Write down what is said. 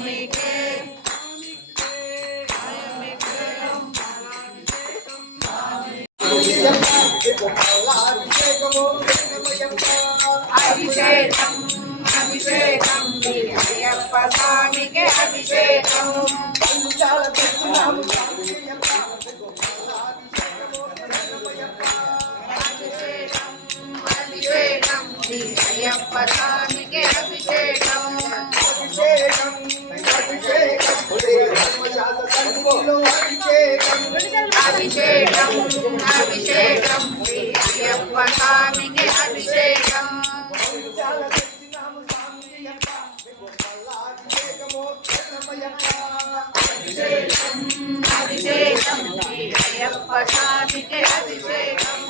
స్వామికే అభిషేకం అభిషేకం అయ్యప్ప స్వామికే అభిషేకం అభిషేకం అభిషేకం అయ్యప్ప స్వామికే అభిషేకం అభిషేకం అభిషేకం అభిషేకం అయ్యప్ప స్వామికే అభిషేకం అభిషేకం అయ్యప్ప స్వామికే అభిషేకం